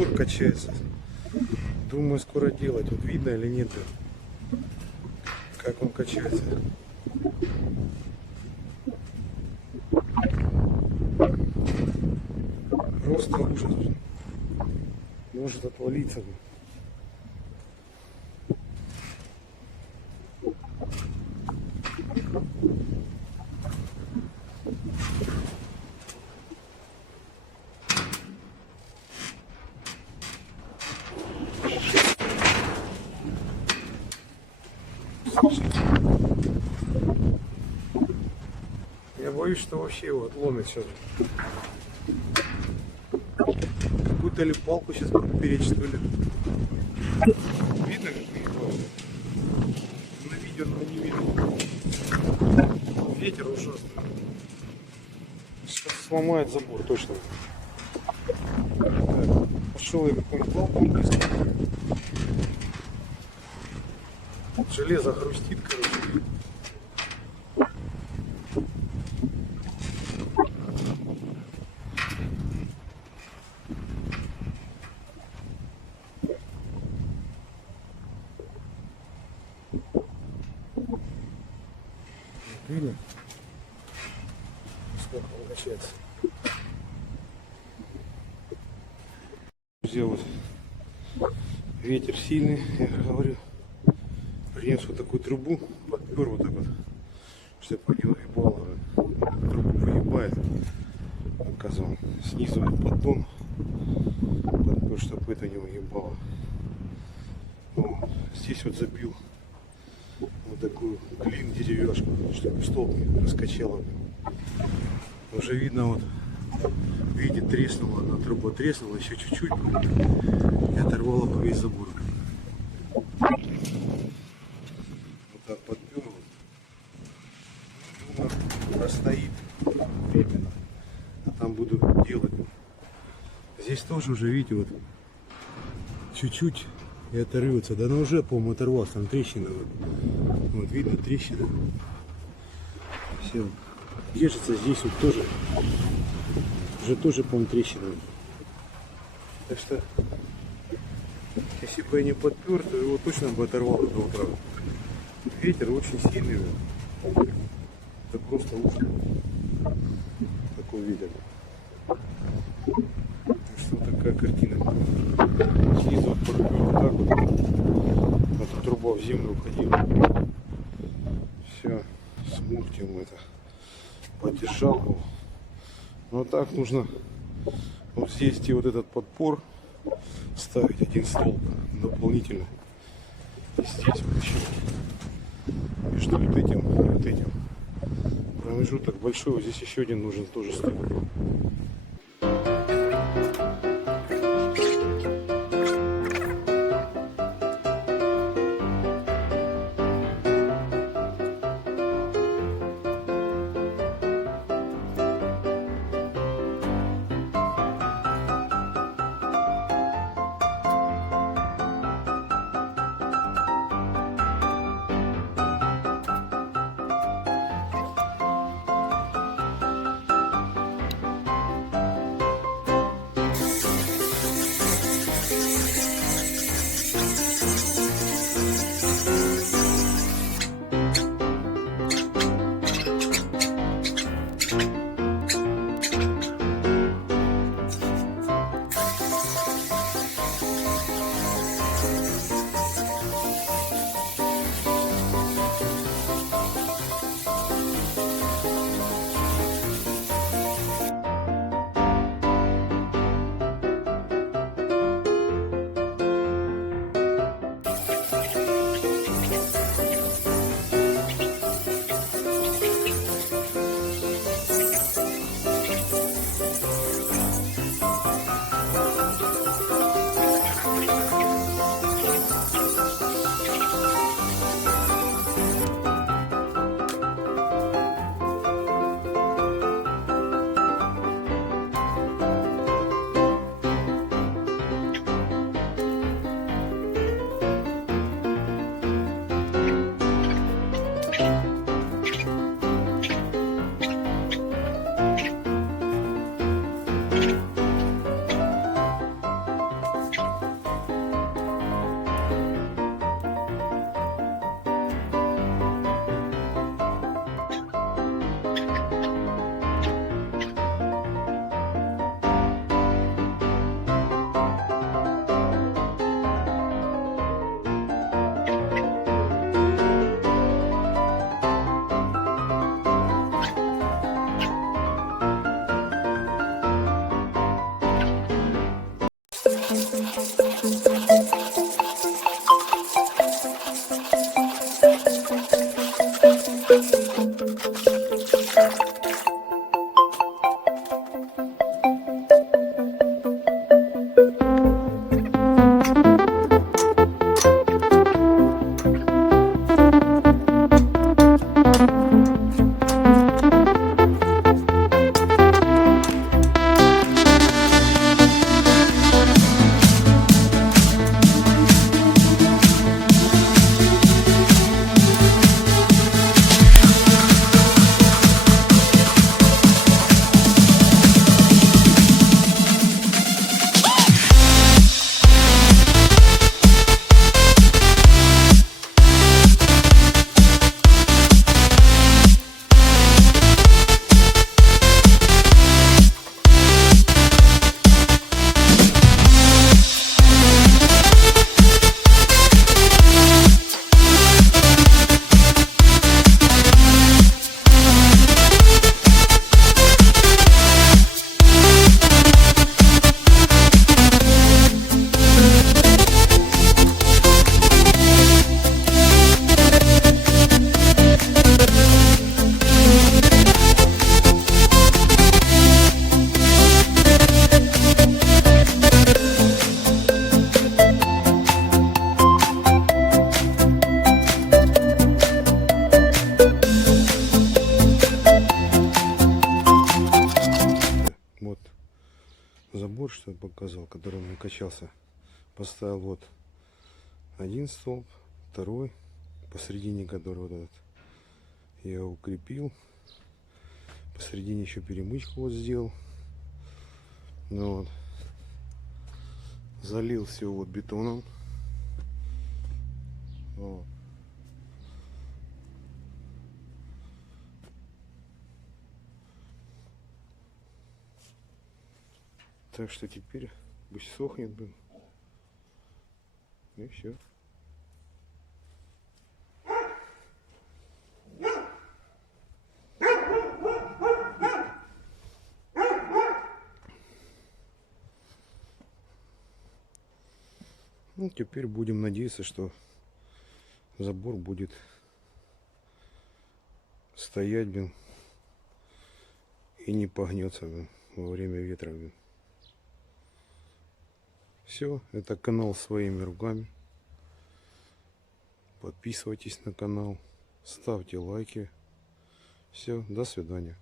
забор качается. Думаю, скоро делать. Вот видно или нет, как он качается. Просто ужас. Может отвалиться. Я боюсь, что вообще его отломит сейчас. Какую-то ли палку сейчас перечь, что ли. Видно, как приехал? На видео, но не видно. Ветер ужасный. Сейчас сломает забор, точно. Так, пошел я какую-нибудь палку искать. Железо хрустит, короче. Видно? Сколько он качается. Сделать. Ветер сильный, я говорю. Принес вот такую трубу, подпер вот так вот, чтобы по нему ебало. Трубу выебает. Показывал. Снизу поддон подпер, чтобы это не выебало. Ну, здесь вот забил вот такую клин деревяшку, чтобы столб не раскачало. Уже видно, вот видите, треснула, одна труба треснула, еще чуть-чуть и оторвала по весь забор. Вот так подпер. Думаю, простоит временно, а там буду делать. Здесь тоже уже, видите, вот чуть-чуть и оторвется. Да, но уже, по-моему, оторвался, там трещина. Вот видно трещина. Все держится здесь вот тоже. Уже тоже, по-моему, трещина. Так что, если бы я не подпер, то его точно бы оторвало до утра. Ветер очень сильный. Это просто ужас. Такой ветер. Что такая картина. Снизу вот подпер вот так вот. Эта труба в землю уходила. Все, смухтим это. Поддержал его. Но так нужно вот здесь и вот этот подпор ставить один столб дополнительно. И здесь вот еще между вот этим и вот этим промежуток большой. Вот здесь еще один нужен тоже столб. Вот забор, что я показал, который он качался. Поставил вот один столб, второй, посередине которого вот этот я укрепил. Посередине еще перемычку вот сделал. Ну вот. Залил все вот бетоном. Вот. Так что теперь пусть сохнет, блин. И все. Ну, теперь будем надеяться, что забор будет стоять, блин, и не погнется, блин, во время ветра, блин. Все, это канал Своими руками. Подписывайтесь на канал, ставьте лайки. Все, до свидания.